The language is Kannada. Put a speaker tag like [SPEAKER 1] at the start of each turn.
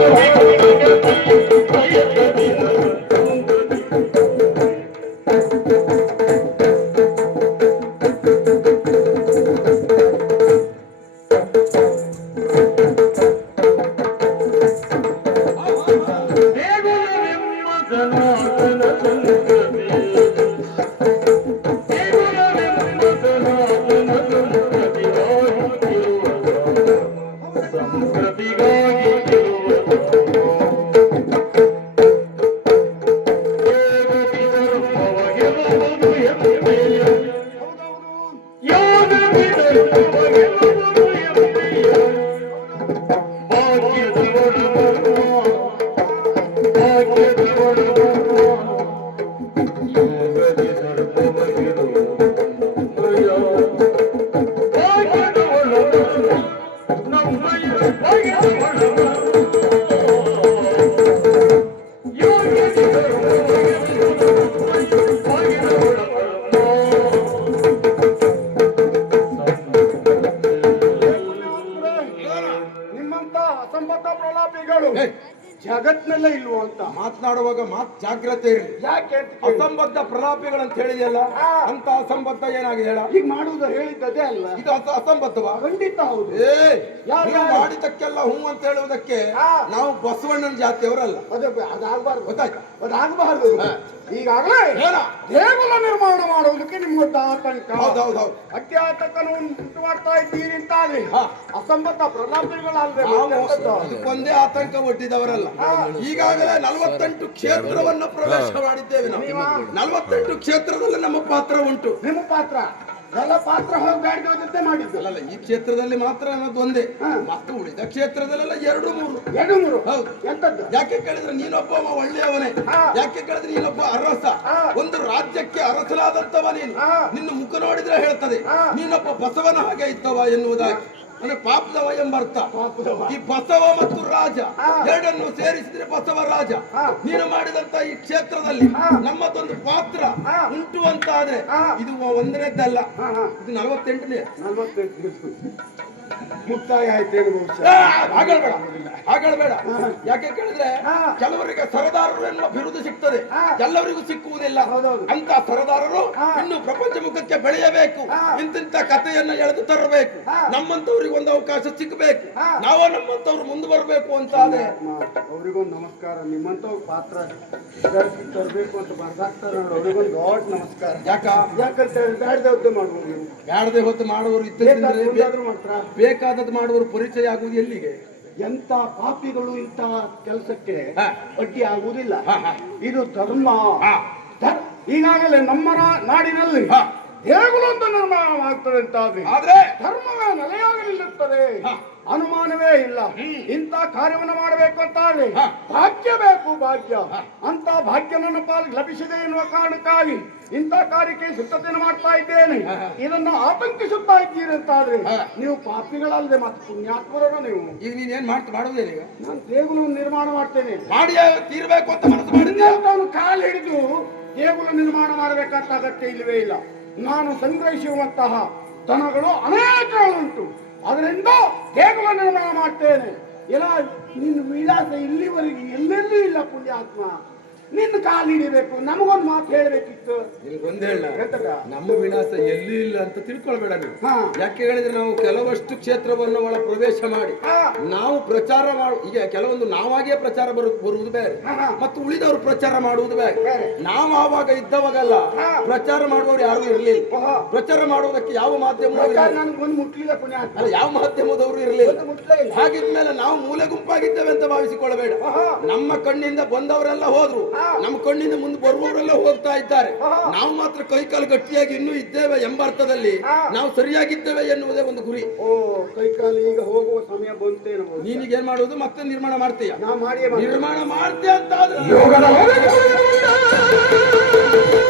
[SPEAKER 1] Thank you. ನಿಮ್ಮಂತ ಜಗತ್ನಲ್ಲೇ ಇಲ್ವೋ ಅಂತ
[SPEAKER 2] ಮಾತನಾಡುವಾಗ ಮಾತ್ ಜಾಗ್ರತೆ ಇರಲಿ
[SPEAKER 1] ಯಾಕೆ ಅಂತ ಕೇಳಿ.
[SPEAKER 2] ಅಸಂಬದ್ಧ ಪ್ರಲಾಪಿಗಳಂತ ಹೇಳಿದೆಯಲ್ಲ
[SPEAKER 1] ಹಾ.
[SPEAKER 2] ಅಂತ ಅಸಂಬದ್ಧ ಏನಾಗಿದೆ ಹೇಳ
[SPEAKER 1] ಈಗ ಮಾಡುವುದು ಹೇಳಿದ್ದದೇ ಅಲ್ಲ
[SPEAKER 2] ಇದು ಅಸ- ಅಸಂಬದ್ಧವಾ
[SPEAKER 1] ಖಂಡಿತ ಹೌದು
[SPEAKER 2] ಏ
[SPEAKER 1] ಯಾರು?
[SPEAKER 2] ನೀವು ಮಾಡಿದ್ದಕ್ಕೆಲ್ಲ ಹೂ ಅಂತ ಹೇಳುವುದಕ್ಕೆ
[SPEAKER 1] ಹಾ.
[SPEAKER 2] ನಾವು ಬಸವಣ್ಣನ ಜಾತಿಯವರಲ್ಲ
[SPEAKER 1] ಅದೇ ಅದಾಗಬಾರ್ದು
[SPEAKER 2] ಗೊತ್ತಾಯ್ತಾ?
[SPEAKER 1] ಅದಾಗಬಾರ್ದು ಈಗಾಗಲೇ ದೇಗುಲ ನಿರ್ಮಾಣ ಮಾಡುವುದಕ್ಕೆ ನಿಮ್ಮ ಆತಂಕ. ಅತ್ಯಾತಂಕನು ಉಂಟು ಮಾಡ್ತಾ ಇದ್ದೀರಿ ಅಂತಾದ್ರೆ. ಅಸಂಬದ್ಧ ಪ್ರಲಾಪಿಗಳಲ್ಲದೆ
[SPEAKER 2] ಒಂದೇ ಆತಂಕ ಒಡ್ಡಿದವರಲ್ಲ ಈಗಾಗಲೇ ನಲವತ್ತೆಂಟು ಕ್ಷೇತ್ರವನ್ನು ಪ್ರವೇಶ ಮಾಡಿದ್ದೇವೆ ನಾವು? ನಲವತ್ತೆಂಟು ಕ್ಷೇತ್ರದಲ್ಲಿ ನಮ್ಮ ಪಾತ್ರ ಉಂಟು.
[SPEAKER 1] ನಿಮ್ಮ ಪಾತ್ರ? ಪಾತ್ರ ಮಾಡಿದ್ದು.
[SPEAKER 2] ಅಲ್ಲಲ್ಲ ಈ ಕ್ಷೇತ್ರದಲ್ಲಿ ಮಾತ್ರ ಅನ್ನೋದು ಒಂದೇ. ಮತ್ತು ಉಳಿದ ಕ್ಷೇತ್ರದಲ್ಲೆಲ್ಲ ಎರಡು ಮೂರು.
[SPEAKER 1] ಎರಡು ಮೂರು.
[SPEAKER 2] ಹೌದು.
[SPEAKER 1] ಎಂತದ್ದು?
[SPEAKER 2] ಯಾಕೆ ಕೇಳಿದ್ರೆ ನೀನೊಬ್ಬ ಒಳ್ಳೆಯವನೇ. ಯಾಕೆ ಕೇಳಿದ್ರೆ ನೀನೊಬ್ಬ ಅರಸ. ಒಂದು ರಾಜ್ಯಕ್ಕೆ ಅರಸನಾದಂತವ ನೀನು. ನಿನ್ನ ಮುಖ ನೋಡಿದ್ರೆ ಹೇಳ್ತದೆ. ನೀನೊಬ್ಬ ಬಸವನ ಹಾಗೆ ಇದ್ದವ ಎನ್ನುವುದಾಗಿ. ಅಂದ್ರೆ ಪಾಪದವ
[SPEAKER 1] ಎಂಬರ್ಥ.
[SPEAKER 2] ಈ ಬಸವ ಮತ್ತು ರಾಜ. ಎರಡನ್ನು ಸೇರಿಸಿದ್ರೆ ಬಸವ ರಾಜ. ನೀನು ಮಾಡಿದಂತ ಈ ಕ್ಷೇತ್ರದಲ್ಲಿ. ನಮ್ಮದೊಂದು ಪಾತ್ರ. ಉಂಟು ಅಂತ ಆದ್ರೆ ಇದು ಒಂದನೇದ್ದಲ್ಲ. ಇದು ನಲವತ್ತೆಂಟನೇ
[SPEAKER 1] ನಲ್ವತ್ತೆಂಟು ಮುಕ್ತಾಯ ಆಯ್ತೇನು ಬಹುಶಃ
[SPEAKER 2] ಹಾಗಳ್ಬೇಡ. ಯಾಕೆ ಕೇಳಿದ್ರೆ. ಕೆಲವರಿಗೆ ಸರದಾರರು ಎನ್ನುವ ಬಿರುದು ಸಿಗ್ತದೆ. ಎಲ್ಲರಿಗೂ ಸಿಕ್ಕುವುದಿಲ್ಲ. ಅಂತ ಸರದಾರರು. ಇನ್ನು ಪ್ರಪಂಚ ಮುಖಕ್ಕೆ ಬೆಳೆಯಬೇಕು. ಇಂತಿಂತ ಕಥೆಯನ್ನು ಎಳೆದು ತರಬೇಕು. ನಮ್ಮಂತವ್ರಿಗೆ ಒಂದು ಅವಕಾಶ ಸಿಗಬೇಕು. ನಾವು ನಮ್ಮಂತವ್ರು ಮುಂದೆ ಬರಬೇಕು ಅಂತ ಆದ್ರೆ
[SPEAKER 1] ಅವರಿಗೊಂದು ನಮಸ್ಕಾರ ನಿಮ್ಮಂತ ಪಾತ್ರ ತರಬೇಕು ಅಂತ ಬರ್ದಾಗ್ತಾರೆ ಅವರಿಗೊಂದು ದೊಡ್ಡ ನಮಸ್ಕಾರ
[SPEAKER 2] ಯಾಕ
[SPEAKER 1] ಯಾಕಂತ ಬ್ಯಾಡ್ದವ್ದು ಹೊತ್ತು ನೀವು
[SPEAKER 2] ಬ್ಯಾಡದೆ ಹೊತ್ತು ಮಾಡುವವರು ಇದ್ದರೆ ಬೇಕಾದದ್ದು ಮಾಡುವವರು ಪರಿಚಯ ಆಗುವುದು ಎಲ್ಲಿಗೆ
[SPEAKER 1] ಎಂತ ಪಾಪಿಗಳು ಇಂತ ಕೆಲಸಕ್ಕೆ. ಅಡ್ಡಿ ಆಗುವುದಿಲ್ಲ. ಇದು ಧರ್ಮ ಈಗಾಗಲೇ ನಮ್ಮರ ನಾಡಿನಲ್ಲಿ
[SPEAKER 2] ಹಾ.
[SPEAKER 1] ದೇಗುಲೊಂದು ನಿರ್ಮಾಣವಾಗ್ತದೆ ಅಂತ ಆದ್ರೆ ಧರ್ಮವೇ
[SPEAKER 2] ನೆಲೆಯಾಗಲಿಲ್ಲುತ್ತದೆ.
[SPEAKER 1] ಅನುಮಾನವೇ ಇಲ್ಲ. ಇಂಥ ಕಾರ್ಯವನ್ನು ಮಾಡಬೇಕು ಅಂತ ಆದ್ರೆ ಭಾಗ್ಯ ಬೇಕು ಭಾಗ್ಯ. ಅಂತ ಭಾಗ್ಯ ನನ್ನ ಪಾಲಿಗೆ ಲಭಿಸಿದೆ ಎನ್ನುವ ಕಾರಣಕ್ಕಾಗಿ ಇಂಥ ಕಾರ್ಯಕ್ಕೆ ಸಿದ್ಧತೆಯನ್ನು ಮಾಡ್ತಾ ಇದ್ದೇನೆ. ಇದನ್ನು ಆತಂಕಿಸುತ್ತಾ ಇದ್ದೀರಿ ಅಂತ ಆದ್ರೆ ನೀವು ಪಾಪಿಗಳಲ್ಲದೆ ಮತ್ತೆ ಪುಣ್ಯಾತ್ಮರರು ನೀವು.
[SPEAKER 2] ಈಗ ನೀನೇನ್ ಮಾಡ್ತಾ ಮಾಡುದೇ
[SPEAKER 1] ನಾನು ದೇಗುಲವನ್ನು ನಿರ್ಮಾಣ ಮಾಡ್ತೇನೆ.
[SPEAKER 2] ಮಾಡಿ ತೀರ್ಬೇಕು ಅಂತ ಮನಸ್ಸು
[SPEAKER 1] ಅವನು ಕಾಲು ಹಿಡಿದು ದೇಗುಲ ನಿರ್ಮಾಣ ಮಾಡಬೇಕಂತ ಅಗತ್ಯ ಇಲ್ಲವೇ ಇಲ್ಲ. ನಾನು ಸಂಗ್ರಹಿಸುವಂತಹ ದನಗಳು ಅನೇಕ ಉಂಟು ಅದರಿಂದ ದೇಗುಲ ನಿರ್ಮಾಣ ಮಾಡ್ತೇನೆ. ಇಲ್ಲ ನಿನ್ನ ವಿಳಾಸ ಇಲ್ಲಿವರೆಗೆ ಎಲ್ಲೆಲ್ಲೂ ಇಲ್ಲ ಪುಣ್ಯಾತ್ಮ? ನಿನ್ನ ಕಾಲು ಹಿಡಿಬೇಕು ನಮಗೊಂದು ಮಾತು ಹೇಳಬೇಕಿತ್ತು
[SPEAKER 2] ನಿಮ್ಗೊಂದು ಹೇಳ ನಮ್ಮ ವಿಳಾಸ ಎಲ್ಲಿ ಇಲ್ಲ ಅಂತ ತಿಳ್ಕೊಳ್ಬೇಡ ನೀವು
[SPEAKER 1] ಹಾ
[SPEAKER 2] ಯಾಕೆ ಹೇಳಿದ್ರೆ ನಾವು ಕೆಲವಷ್ಟು ಕ್ಷೇತ್ರವನ್ನು ಒಳ ಪ್ರವೇಶ ಮಾಡಿ
[SPEAKER 1] ಹಾ.
[SPEAKER 2] ನಾವು ಪ್ರಚಾರ ಮಾಡು ಈಗ ಕೆಲವೊಂದು ನಾವಾಗೇ ಪ್ರಚಾರ ಬರು ಬರುವುದು ಬೇರೆ
[SPEAKER 1] ಹಾ, ಹಾ.
[SPEAKER 2] ಮತ್ತು ಉಳಿದವರು ಪ್ರಚಾರ ಮಾಡುವುದು ಬೇರೆ
[SPEAKER 1] ಬೇರೆ.
[SPEAKER 2] ನಾವು ಆವಾಗ ಇದ್ದವಾಗಲ್ಲ
[SPEAKER 1] ಹಾ.
[SPEAKER 2] ಪ್ರಚಾರ ಮಾಡುವವರು ಯಾರು ಇರಲಿಲ್ಲ
[SPEAKER 1] ಓಹೋ.
[SPEAKER 2] ಪ್ರಚಾರ ಮಾಡುವುದಕ್ಕೆ ಯಾವ ಮಾಧ್ಯಮ
[SPEAKER 1] ಪ್ರಚಾರ
[SPEAKER 2] ಇರ್ಲಿಲ್ಲ.
[SPEAKER 1] ನನಗೊಂದು ಮುಟ್ಲಿಲ್ಲ ಪುಣ್ಯಾತ್ಮ
[SPEAKER 2] ಅಲ್ಲ ಯಾವ ಮಾಧ್ಯಮದವರು ಇರಲಿಲ್ಲ
[SPEAKER 1] ಒಂದು ಮುಟ್ಲೇ ಇಲ್ಲ
[SPEAKER 2] ಹಾಗಿದ್ಮೇಲೆ ನಾವು ಮೂಲೆ ಗುಂಪಾಗಿದ್ದೇವೆ ಅಂತ ಭಾವಿಸಿಕೊಳ್ಳಬೇಡ
[SPEAKER 1] ಆಹಾ.
[SPEAKER 2] ನಮ್ಮ ಕಣ್ಣಿಂದ ಬಂದವರೆಲ್ಲ ಹೋದ್ರು
[SPEAKER 1] ಹಾ.
[SPEAKER 2] ನಮ್ಮ ಕಣ್ಣಿಂದ ಮುಂದೆ ಬರುವವರೆಲ್ಲ ಹೋಗ್ತಾ ಇದ್ದಾರೆ. ನಾವು ಮಾತ್ರ ಕೈಕಾಲು ಗಟ್ಟಿಯಾಗಿ ಇನ್ನೂ ಇದ್ದೇವೆ ಎಂಬ ಅರ್ಥದಲ್ಲಿ. ನಾವು ಸರಿಯಾಗಿದ್ದೇವೆ ಎನ್ನುವುದೇ ಒಂದು ಗುರಿ
[SPEAKER 1] ಓ ಕೈ ಕಾಲು ಈಗ ಹೋಗುವ ಸಮಯ ಬಂತೆ.
[SPEAKER 2] ನೀನೀಗ ಏನ್ ಮಾಡುವುದು ಮತ್ತೆ ನಿರ್ಮಾಣ ಮಾಡ್ತೀಯ ನಿರ್ಮಾಣ ಮಾಡ್ತೀಯ ಅಂತ ಆದ್ರೆ